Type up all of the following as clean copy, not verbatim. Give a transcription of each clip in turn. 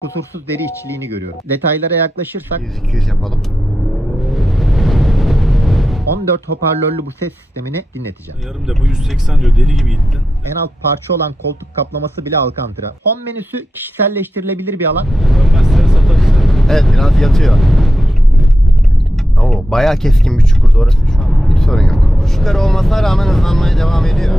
kusursuz deri işçiliğini görüyorum. Detaylara yaklaşırsak 100-200 yapalım. 14 hoparlörlü bu ses sistemini dinleteceğim. Yarım depo 180 diyor, deli gibi gittin. En alt parça olan koltuk kaplaması bile Alcantara. Home menüsü kişiselleştirilebilir bir alan. Ölmezse satarız. Evet, biraz yatıyor. Oo, bayağı keskin bir çukurdu orası şu an. Hiç sorun yok. Kuşları olmasına rağmen hızlanmaya devam ediyor.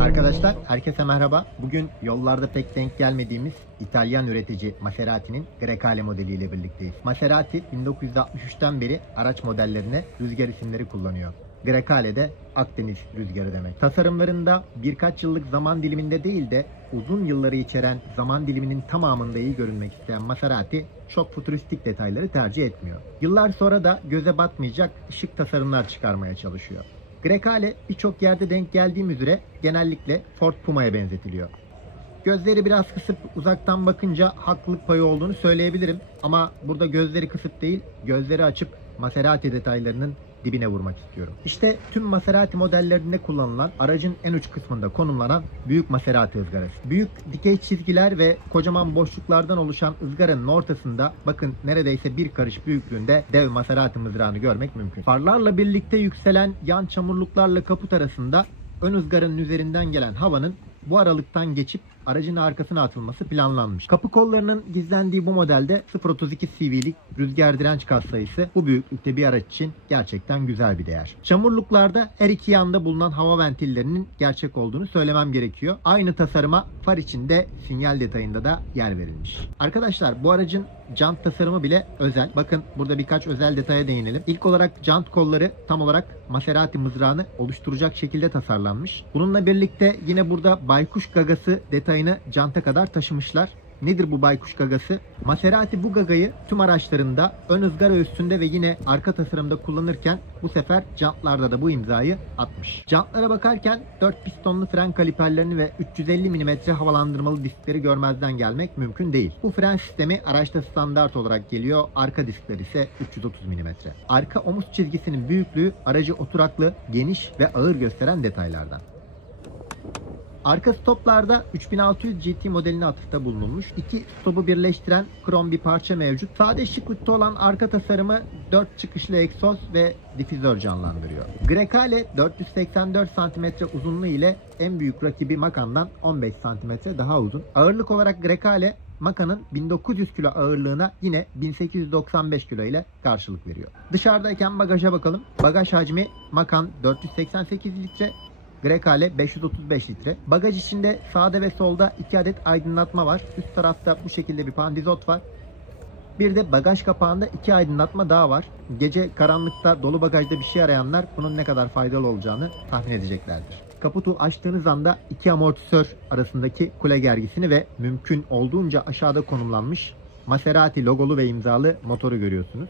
Arkadaşlar herkese merhaba. Bugün yollarda pek denk gelmediğimiz İtalyan üretici Maserati'nin Grecale modeliyle birlikteyiz. Maserati 1963'ten beri araç modellerine rüzgar isimleri kullanıyor. Grecale de Akdeniz rüzgarı demek. Tasarımlarında birkaç yıllık zaman diliminde değil de uzun yılları içeren zaman diliminin tamamında iyi görünmek isteyen Maserati çok fütüristik detayları tercih etmiyor. Yıllar sonra da göze batmayacak şık tasarımlar çıkarmaya çalışıyor. Grecale birçok yerde denk geldiğim üzere genellikle Ford Puma'ya benzetiliyor. Gözleri biraz kısıp uzaktan bakınca haklılık payı olduğunu söyleyebilirim. Ama burada gözleri kısıp değil, gözleri açıp Maserati detaylarının dibine vurmak istiyorum. İşte tüm Maserati modellerinde kullanılan aracın en uç kısmında konumlanan büyük Maserati ızgarası. Büyük dikey çizgiler ve kocaman boşluklardan oluşan ızgaranın ortasında bakın neredeyse bir karış büyüklüğünde dev Maserati mızrağını görmek mümkün. Farlarla birlikte yükselen yan çamurluklarla kaput arasında ön ızgaranın üzerinden gelen havanın bu aralıktan geçip aracın arkasına atılması planlanmış. Kapı kollarının gizlendiği bu modelde 0.32 CV'lik rüzgar direnç katsayısı bu büyüklükte bir araç için gerçekten güzel bir değer. Çamurluklarda her iki yanda bulunan hava ventillerinin gerçek olduğunu söylemem gerekiyor. Aynı tasarıma far içinde sinyal detayında da yer verilmiş. Arkadaşlar bu aracın jant tasarımı bile özel. Bakın burada birkaç özel detaya değinelim. İlk olarak jant kolları tam olarak Maserati mızrağını oluşturacak şekilde tasarlanmış. Bununla birlikte yine burada baykuş gagası detayını janta kadar taşımışlar. Nedir bu baykuş gagası? Maserati bu gagayı tüm araçlarında ön ızgara üstünde ve yine arka tasarımda kullanırken bu sefer jantlarda da bu imzayı atmış. Jantlara bakarken 4 pistonlu fren kaliperlerini ve 350 mm havalandırmalı diskleri görmezden gelmek mümkün değil. Bu fren sistemi araçta standart olarak geliyor. Arka diskler ise 330 mm. Arka omuz çizgisinin büyüklüğü aracı oturaklı, geniş ve ağır gösteren detaylardan. Arka stoplarda 3600 GT modeline atıfta bulunulmuş. İki stopu birleştiren krom bir parça mevcut. Sade şıklıkta olan arka tasarımı 4 çıkışlı egzoz ve difüzör canlandırıyor. Grecale 484 cm uzunluğu ile en büyük rakibi Macan'dan 15 cm daha uzun. Ağırlık olarak Grecale Macan'ın 1900 kilo ağırlığına yine 1895 kilo ile karşılık veriyor. Dışarıdayken bagaja bakalım. Bagaj hacmi Macan 488 litre, Grecale 535 litre. Bagaj içinde sağda ve solda 2 adet aydınlatma var. Üst tarafta bu şekilde bir pandizot var. Bir de bagaj kapağında 2 aydınlatma daha var. Gece karanlıkta dolu bagajda bir şey arayanlar bunun ne kadar faydalı olacağını tahmin edeceklerdir. Kaputu açtığınız anda iki amortisör arasındaki kule gergisini ve mümkün olduğunca aşağıda konumlanmış Maserati logolu ve imzalı motoru görüyorsunuz.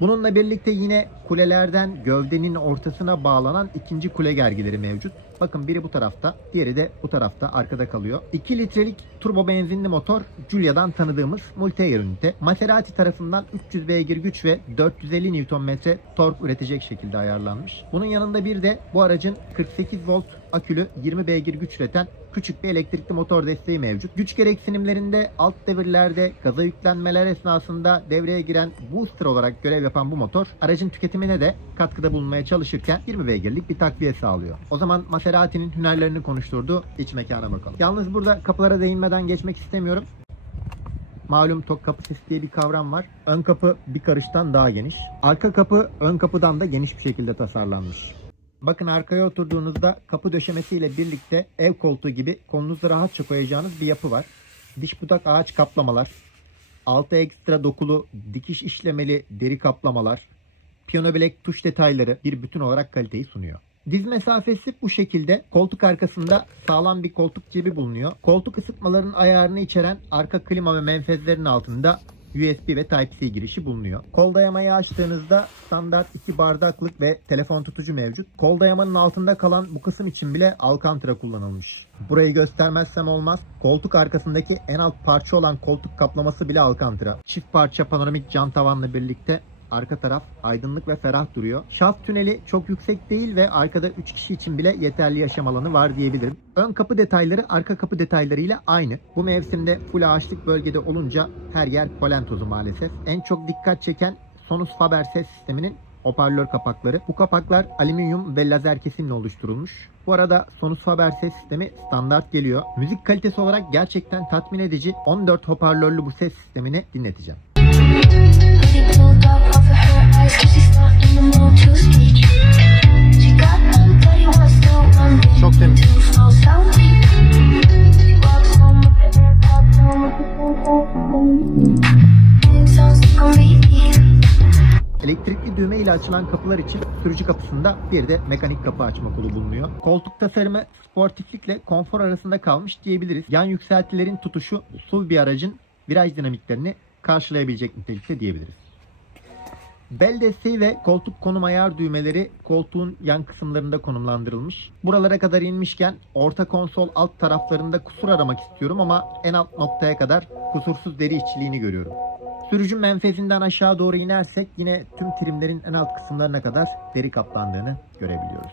Bununla birlikte yine kulelerden gövdenin ortasına bağlanan ikinci kule gergileri mevcut. Bakın biri bu tarafta, diğeri de bu tarafta arkada kalıyor. 2 litrelik turbo benzinli motor Giulia'dan tanıdığımız multi-air ünite. Maserati tarafından 300 beygir güç ve 450 Nm tork üretecek şekilde ayarlanmış. Bunun yanında bir de bu aracın 48 volt akülü 20 beygir güç üreten küçük bir elektrikli motor desteği mevcut. Güç gereksinimlerinde alt devirlerde gaza yüklenmeler esnasında devreye giren booster olarak görev yapan bu motor aracın tüketimine de katkıda bulunmaya çalışırken 20 beygirlik bir takviye sağlıyor. O zaman Maserati'nin hünerlerini konuşturduğu iç mekana bakalım. Yalnız burada kapılara değinmeden geçmek istemiyorum. Malum tok kapı sesi diye bir kavram var. Ön kapı bir karıştan daha geniş. Arka kapı ön kapıdan da geniş bir şekilde tasarlanmış. Bakın arkaya oturduğunuzda kapı döşemesiyle birlikte ev koltuğu gibi kolunuzu rahatça koyacağınız bir yapı var. Diş budak ağaç kaplamalar, altı ekstra dokulu dikiş işlemeli deri kaplamalar, piyano bilek tuş detayları bir bütün olarak kaliteyi sunuyor. Diz mesafesi bu şekilde. Koltuk arkasında sağlam bir koltuk cebi bulunuyor. Koltuk ısıtmalarının ayarını içeren arka klima ve menfezlerin altında USB ve Type-C girişi bulunuyor. Kol dayamayı açtığınızda standart 2 bardaklık ve telefon tutucu mevcut. Kol dayamanın altında kalan bu kısım için bile Alcantara kullanılmış. Burayı göstermezsem olmaz. Koltuk arkasındaki en alt parça olan koltuk kaplaması bile Alcantara. Çift parça panoramik cam tavanla birlikte arka taraf aydınlık ve ferah duruyor. Şaft tüneli çok yüksek değil ve arkada 3 kişi için bile yeterli yaşam alanı var diyebilirim. Ön kapı detayları arka kapı detaylarıyla aynı. Bu mevsimde full ağaçlık bölgede olunca her yer polen tozu maalesef. En çok dikkat çeken Sonus Faber ses sisteminin hoparlör kapakları. Bu kapaklar alüminyum ve lazer kesimle oluşturulmuş. Bu arada Sonus Faber ses sistemi standart geliyor. Müzik kalitesi olarak gerçekten tatmin edici. 14 hoparlörlü bu ses sistemini dinleteceğim. Çok temiz. Elektrikli düğme ile açılan kapılar için sürücü kapısında bir de mekanik kapı açma kolu bulunuyor. Koltuk tasarımı sportiflikle konfor arasında kalmış diyebiliriz. Yan yükseltilerin tutuşu SUV bir aracın viraj dinamiklerini karşılayabilecek nitelikte diyebiliriz. Bel desteği ve koltuk konum ayar düğmeleri koltuğun yan kısımlarında konumlandırılmış. Buralara kadar inmişken orta konsol alt taraflarında kusur aramak istiyorum ama en alt noktaya kadar kusursuz deri işçiliğini görüyorum. Sürücü menfezinden aşağı doğru inersek yine tüm trimlerin en alt kısımlarına kadar deri kaplandığını görebiliyoruz.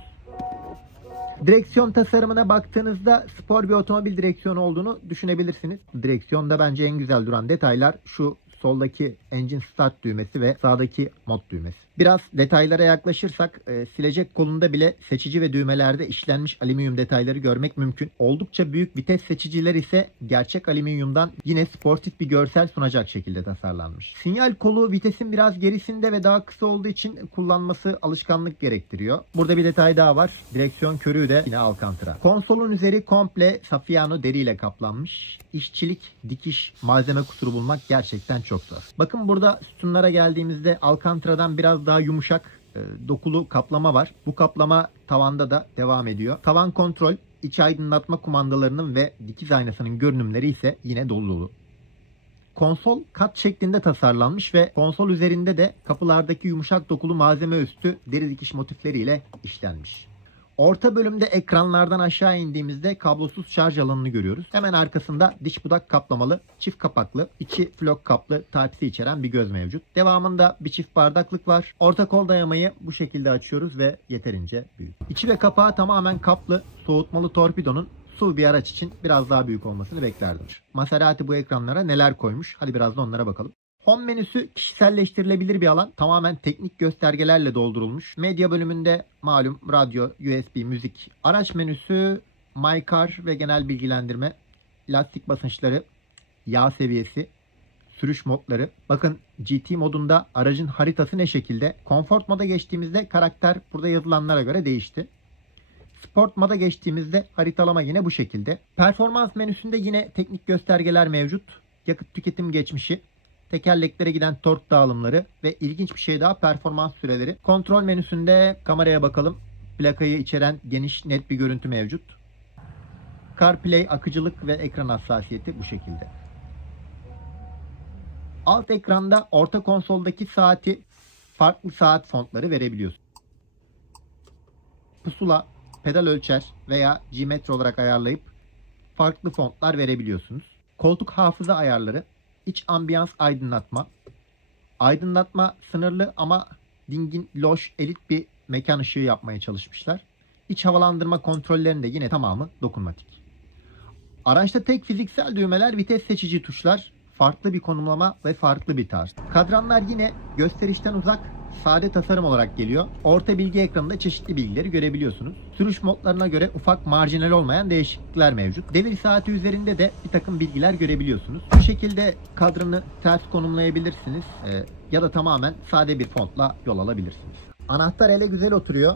Direksiyon tasarımına baktığınızda spor bir otomobil direksiyonu olduğunu düşünebilirsiniz. Direksiyonda bence en güzel duran detaylar şu soldaki Engine Start düğmesi ve sağdaki Mod düğmesi. Biraz detaylara yaklaşırsak silecek kolunda bile seçici ve düğmelerde işlenmiş alüminyum detayları görmek mümkün. Oldukça büyük vites seçiciler ise gerçek alüminyumdan yine sportif bir görsel sunacak şekilde tasarlanmış. Sinyal kolu vitesin biraz gerisinde ve daha kısa olduğu için kullanması alışkanlık gerektiriyor. Burada bir detay daha var. Direksiyon körüğü de yine Alcantara. Konsolun üzeri komple Saffiano deriyle kaplanmış. İşçilik, dikiş, malzeme kusuru bulmak gerçekten çok zor. Bakın burada sütunlara geldiğimizde Alcantara'dan biraz daha yumuşak dokulu kaplama var. Bu kaplama tavanda da devam ediyor. Tavan kontrol, iç aydınlatma kumandalarının ve dikiz aynasının görünümleri ise yine dolu dolu. Konsol kat şeklinde tasarlanmış ve konsol üzerinde de kapılardaki yumuşak dokulu malzeme üstü deri dikiş motifleriyle işlenmiş. Orta bölümde ekranlardan aşağı indiğimizde kablosuz şarj alanını görüyoruz. Hemen arkasında diş budak kaplamalı, çift kapaklı, içi flok kaplı Type-C içeren bir göz mevcut. Devamında bir çift bardaklık var. Orta kol dayamayı bu şekilde açıyoruz ve yeterince büyük. İçi ve kapağı tamamen kaplı, soğutmalı torpidonun SUV bir araç için biraz daha büyük olmasını beklerdim. Maserati bu ekranlara neler koymuş? Hadi biraz da onlara bakalım. Home menüsü kişiselleştirilebilir bir alan. Tamamen teknik göstergelerle doldurulmuş. Medya bölümünde malum radyo, USB, müzik. Araç menüsü My Car ve genel bilgilendirme. Lastik basınçları, yağ seviyesi, sürüş modları. Bakın GT modunda aracın haritası ne şekilde? Comfort moda geçtiğimizde karakter burada yazılanlara göre değişti. Sport moda geçtiğimizde haritalama yine bu şekilde. Performans menüsünde yine teknik göstergeler mevcut. Yakıt tüketim geçmişi, tekerleklere giden tork dağılımları ve ilginç bir şey daha performans süreleri. Kontrol menüsünde kameraya bakalım. Plakayı içeren geniş net bir görüntü mevcut. CarPlay, akıcılık ve ekran hassasiyeti bu şekilde. Alt ekranda orta konsoldaki saati farklı saat fontları verebiliyorsunuz. Pusula, pedal ölçer veya G-metre olarak ayarlayıp farklı fontlar verebiliyorsunuz. Koltuk hafıza ayarları, iç ambiyans aydınlatma. Aydınlatma sınırlı ama dingin, loş, elit bir mekan ışığı yapmaya çalışmışlar. İç havalandırma kontrollerinde yine tamamı dokunmatik. Araçta tek fiziksel düğmeler, vites seçici tuşlar, farklı bir konumlama ve farklı bir tarz. Kadranlar yine gösterişten uzak, sade tasarım olarak geliyor. Orta bilgi ekranında çeşitli bilgileri görebiliyorsunuz. Sürüş modlarına göre ufak marjinal olmayan değişiklikler mevcut. Devir saati üzerinde de bir takım bilgiler görebiliyorsunuz. Bu şekilde kadranı ters konumlayabilirsiniz ya da tamamen sade bir fontla yol alabilirsiniz. Anahtar ele güzel oturuyor.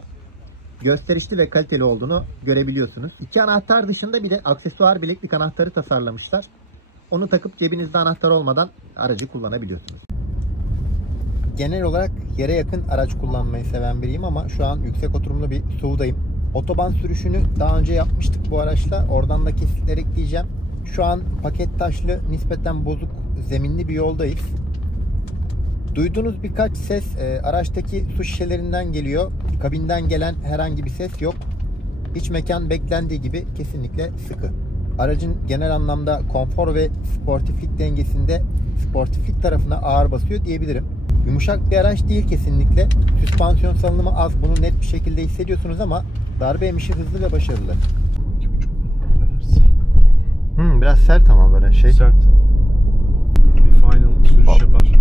Gösterişli ve kaliteli olduğunu görebiliyorsunuz. İki anahtar dışında bir de aksesuar bileklik anahtarı tasarlamışlar. Onu takıp cebinizde anahtar olmadan aracı kullanabiliyorsunuz. Genel olarak yere yakın araç kullanmayı seven biriyim ama şu an yüksek oturumlu bir SUV'dayım. Otoban sürüşünü daha önce yapmıştık bu araçla. Oradan da kesitler ekleyeceğim. Şu an paket taşlı, nispeten bozuk, zeminli bir yoldayız. Duyduğunuz birkaç ses araçtaki su şişelerinden geliyor. Kabinden gelen herhangi bir ses yok. İç mekan beklendiği gibi kesinlikle sıkı. Aracın genel anlamda konfor ve sportiflik dengesinde sportiflik tarafına ağır basıyor diyebilirim. Yumuşak bir araç değil kesinlikle. Süspansiyon salınımı az. Bunu net bir şekilde hissediyorsunuz ama darbe emişi hızlı ve başarılı. 2.5. Biraz sert ama böyle şey. Sert. Bir final sürüş yapar.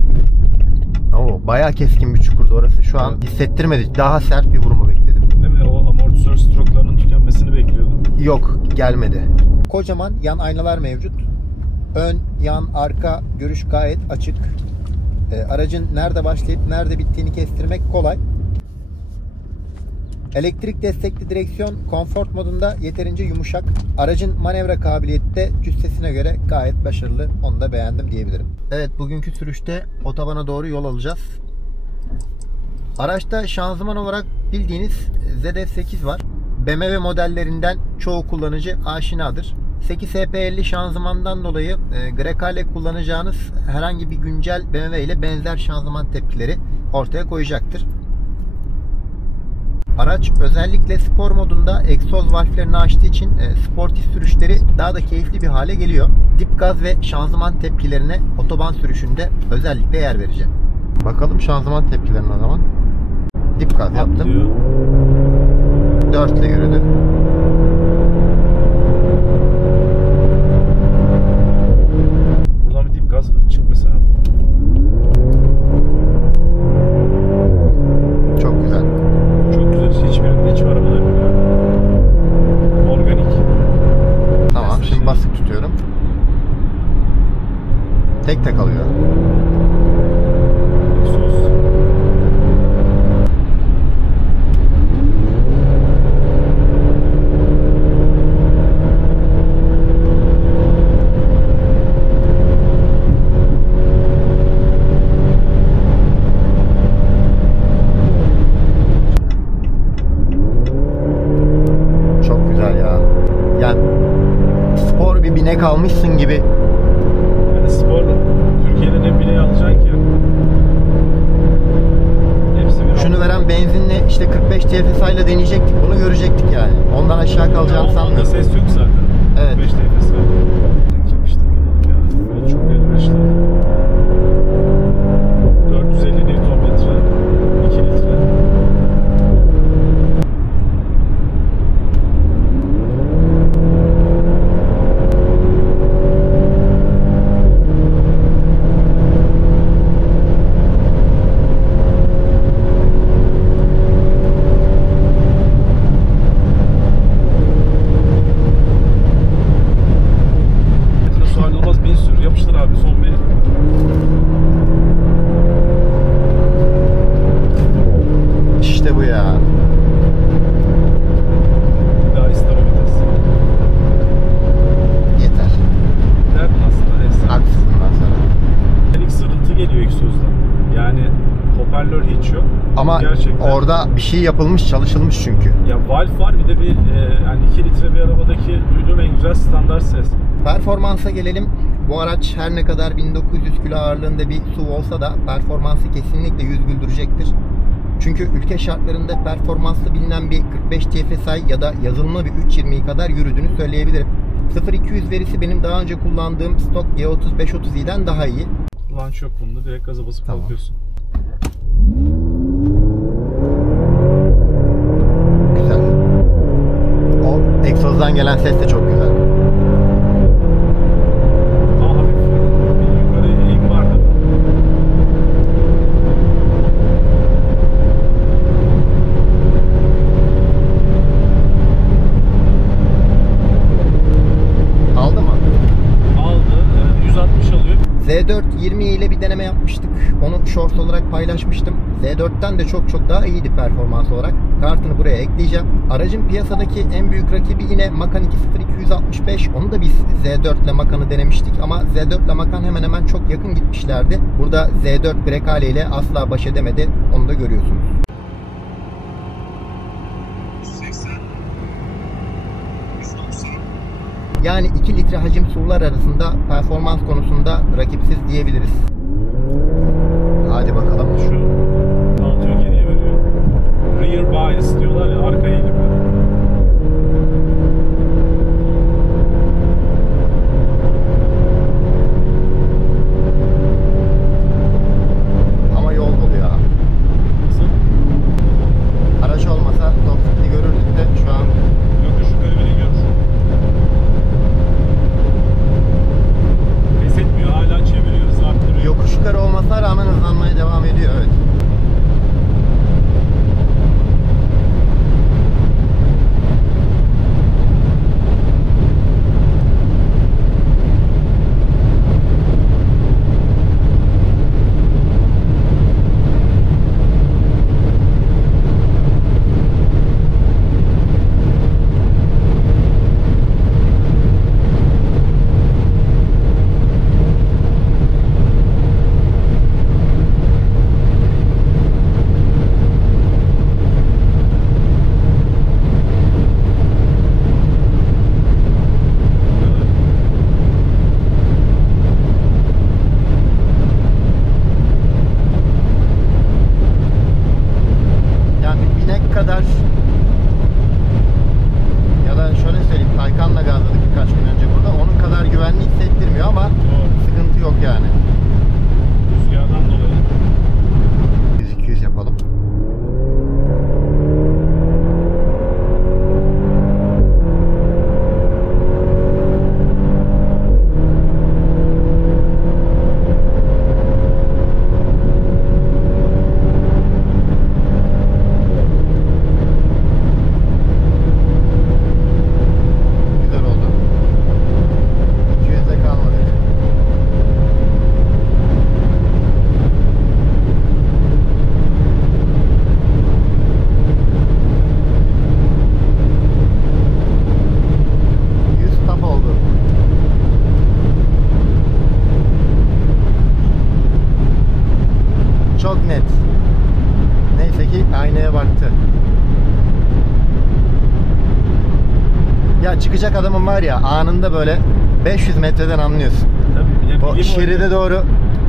Oo, bayağı keskin bir çukurdu orası. Şu an hissettirmedi. Daha sert bir vurumu bekledim. Değil mi? O amortisör stroklarının tükenmesini bekliyordum. Yok, gelmedi. Kocaman yan aynalar mevcut. Ön, yan, arka görüş gayet açık. Aracın nerede başlayıp nerede bittiğini kestirmek kolay. Elektrik destekli direksiyon konfort modunda yeterince yumuşak. Aracın manevra kabiliyeti de cüssesine göre gayet başarılı. Onu da beğendim diyebilirim. Evet, bugünkü sürüşte otobana doğru yol alacağız. Araçta şanzıman olarak bildiğiniz ZF8 var. BMW modellerinden çoğu kullanıcı aşinadır. 8HP50 şanzımandan dolayı Grecale kullanacağınız herhangi bir güncel BMW ile benzer şanzıman tepkileri ortaya koyacaktır. Araç özellikle spor modunda egzoz valflerini açtığı için sportif sürüşleri daha da keyifli bir hale geliyor. Dip gaz ve şanzıman tepkilerine otoban sürüşünde özellikle yer vereceğim. Bakalım şanzıman tepkilerine o zaman. Dip gaz yaptım. Atlıyor. 4 ile yürüdü. Buradan bir dip gaz çık mesela. Çok güzel. Çok güzel. Hiçbirinde hiç arabada yok. Organik. Tamam, şimdi basık tutuyorum. Tek tek alıyor. Egzoz. Çok güzel ya. Yani spor bir binek almışsın gibi. Yani spor Türkiye'de ne bileği alacaksın ki? Hepsi bir Şunu veren benzinle işte 45 TFSI ile deneyecektik. Bunu görecektik yani. Ondan aşağı kalacağını Onda sanmıyorum. ses yok zaten. Evet. 5 nefes var. İşte gidelim ya. Çok elverişli. 450 Nm, 2 litre. Su ayrılmaz bir sürü. Yapıştır abi son bir. İşte bu ya. Bir daha ister o vites. Yeter. Derdin aslında neyse. Haksızım ben sana. Melik sırıntı geliyor egzozdan. Yani hoparlör hiç yok. Ama gerçekten orada bir şey yapılmış, çalışılmış çünkü. ya valve var, bir de bir yani 2 litre bir arabadaki duyduğum en güzel standart ses. Performansa gelelim. Bu araç her ne kadar 1900 kilo ağırlığında bir SUV olsa da performansı kesinlikle yüz güldürecektir. Çünkü ülke şartlarında performanslı bilinen bir 45 TFSI ya da yazılımlı bir 320'yi kadar yürüdüğünü söyleyebilirim. 0-200 verisi benim daha önce kullandığım stok G30 530i'den daha iyi. Launch yok bunda. Direkt gaza basıp Tamam. kalkıyorsun. Güzel. O egzozdan gelen ses de çok güzel. Ama hafif bir yukarı eğim vardı. Aldı mı? Aldı. 160 alıyor. Z4 20 ile bir deneme yapmıştık. Onu short olarak paylaşmıştım. Z4'ten de çok daha iyiydi performans olarak. Kartını buraya ekleyeceğim. Aracın piyasadaki en büyük rakibi yine Macan 20265. Onu da biz Z4 ile Macan'ı denemiştik ama Z4 ile Macan hemen hemen çok yakın gitmişlerdi. Burada Z4 Grecale ile asla baş edemedi. Onu da görüyorsunuz. Yani 2 litre hacim SUV'lar arasında performans konusunda rakipsiz diyebiliriz. Hadi bakalım. Şu altığı geriye veriyor. Rear bias diyorlar ya, arka eğilim. Ama yol Ya çıkacak adamın var ya, anında böyle 500 metreden anlıyorsun. Tabii. Ya O şeride doğru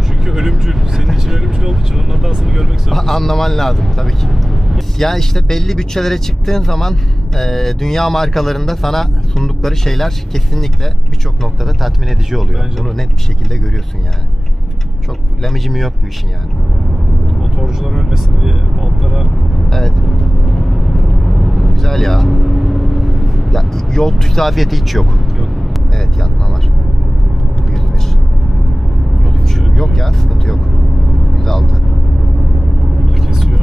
çünkü ölümcül. Senin için ölümcül olduğu için onun hatasını görmek zorundasın. anlaman lazım tabii ki. Ya işte belli bütçelere çıktığın zaman dünya markalarında sana sundukları şeyler kesinlikle birçok noktada tatmin edici oluyor. Bence Bunu de. net bir şekilde görüyorsun yani. Çok lamicimi yok bu işin yani. Motorcular ölmesin diye altlara. Evet. Güzel ya. Ya yol tutabiyeti hiç yok. Yok. Evet, yatma var. 101. Yol Yok ya, sıkıntı yok. 106. Burada kesiyor.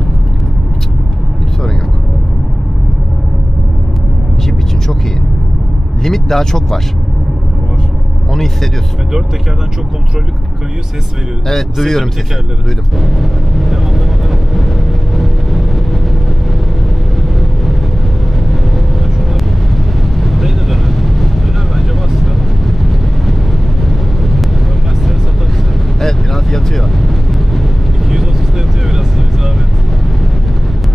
Hiç sorun yok. Jeep için çok iyi. Limit daha çok var. Var. Onu hissediyorsun. Ve 4 tekerden çok kontrollü kayıyor, ses veriyor. Evet, Ses duyuyorum ediyor sesi. tekerleri. Duydum. Devam. Burayı da döner. Döner bence, bas da. Dönmezse satarız. Evet, biraz yatıyor. 230'da yatıyor biraz da zahmet.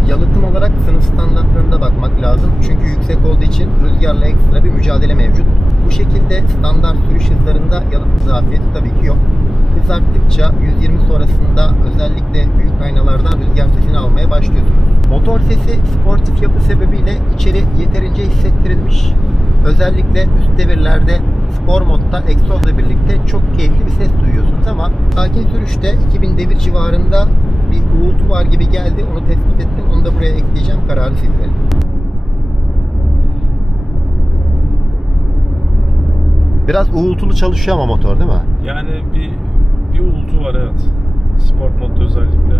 Yalıtım olarak sınıf standartlarına bakmak lazım. Çünkü yüksek olduğu için rüzgarla ekstra bir mücadele mevcut. Bu şekilde standart sürüş hızlarında yalıtım zafiyeti tabii ki yok. Hız arttıkça 120 sonrasında özellikle büyük aynalardan rüzgar sesini almaya başlıyorsunuz. Motor sesi sportif yapı sebebiyle içeri yeterince hissettirilmiş. Özellikle üst devirlerde spor modda egzozla birlikte çok keyifli bir ses duyuyorsunuz ama sakin sürüşte 2000 devir civarında bir uğultu var gibi geldi. Onu tespit ettim. Onu da buraya ekleyeceğim. Kararı siz verin. Biraz uğultulu çalışıyor ama motor, değil mi? Yani bir uğultu var, evet. Sport modda özellikle.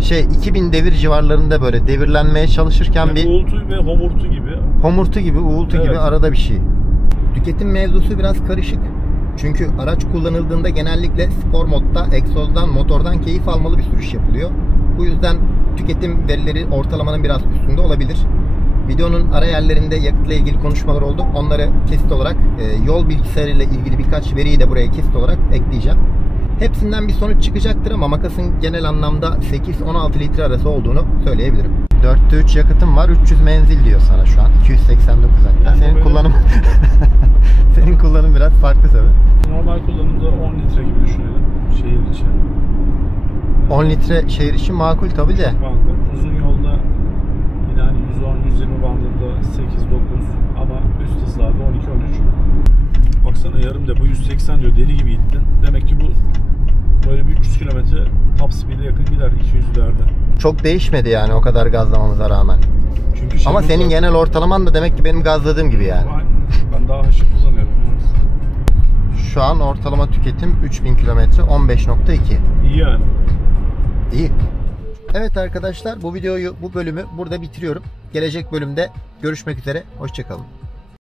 Şu. 2000 devir civarlarında böyle devirlenmeye çalışırken Yani bir uğultu ve homurtu gibi. homurtu gibi, uğultu Evet. gibi arada bir şey. Tüketim mevzusu biraz karışık. Çünkü araç kullanıldığında genellikle spor modda egzozdan, motordan keyif almalı bir sürüş yapılıyor. Bu yüzden tüketim verileri ortalamanın biraz üstünde olabilir. Videonun ara yerlerinde yakıtla ilgili konuşmalar oldu. Onları kesit olarak yol bilgisayarıyla ilgili birkaç veriyi de buraya kesit olarak ekleyeceğim. Hepsinden bir sonuç çıkacaktır ama makasın genel anlamda 8-16 litre arası olduğunu söyleyebilirim. 4'te 3 yakıtım var, 300 menzil diyor sana şu an. 289 hatta. Yani Senin böyle- kullanım senin kullanım biraz farklı tabii. Normal kullanımda 10 litre gibi düşünelim şehir içi. 10 litre şehir için makul tabii de. Makul. Uzun yolda yine hani 110-120 bandında 8-9 ama üst hızlarda 12-13. Baksana yarım depo 180 diyor, deli gibi gittin. Demek ki bu böyle bir 300 kilometre top speed'e yakın gider 200'lerde. Çok değişmedi yani o kadar gazlamamıza rağmen. Çünkü Ama senin genel ortalaman da demek ki benim gazladığım gibi yani. Ben daha haşır kullanıyorum. Şu an ortalama tüketim 3000 kilometre 15.2. İyi yani. İyi. Evet arkadaşlar, bu bölümü burada bitiriyorum. Gelecek bölümde görüşmek üzere. Hoşça kalın.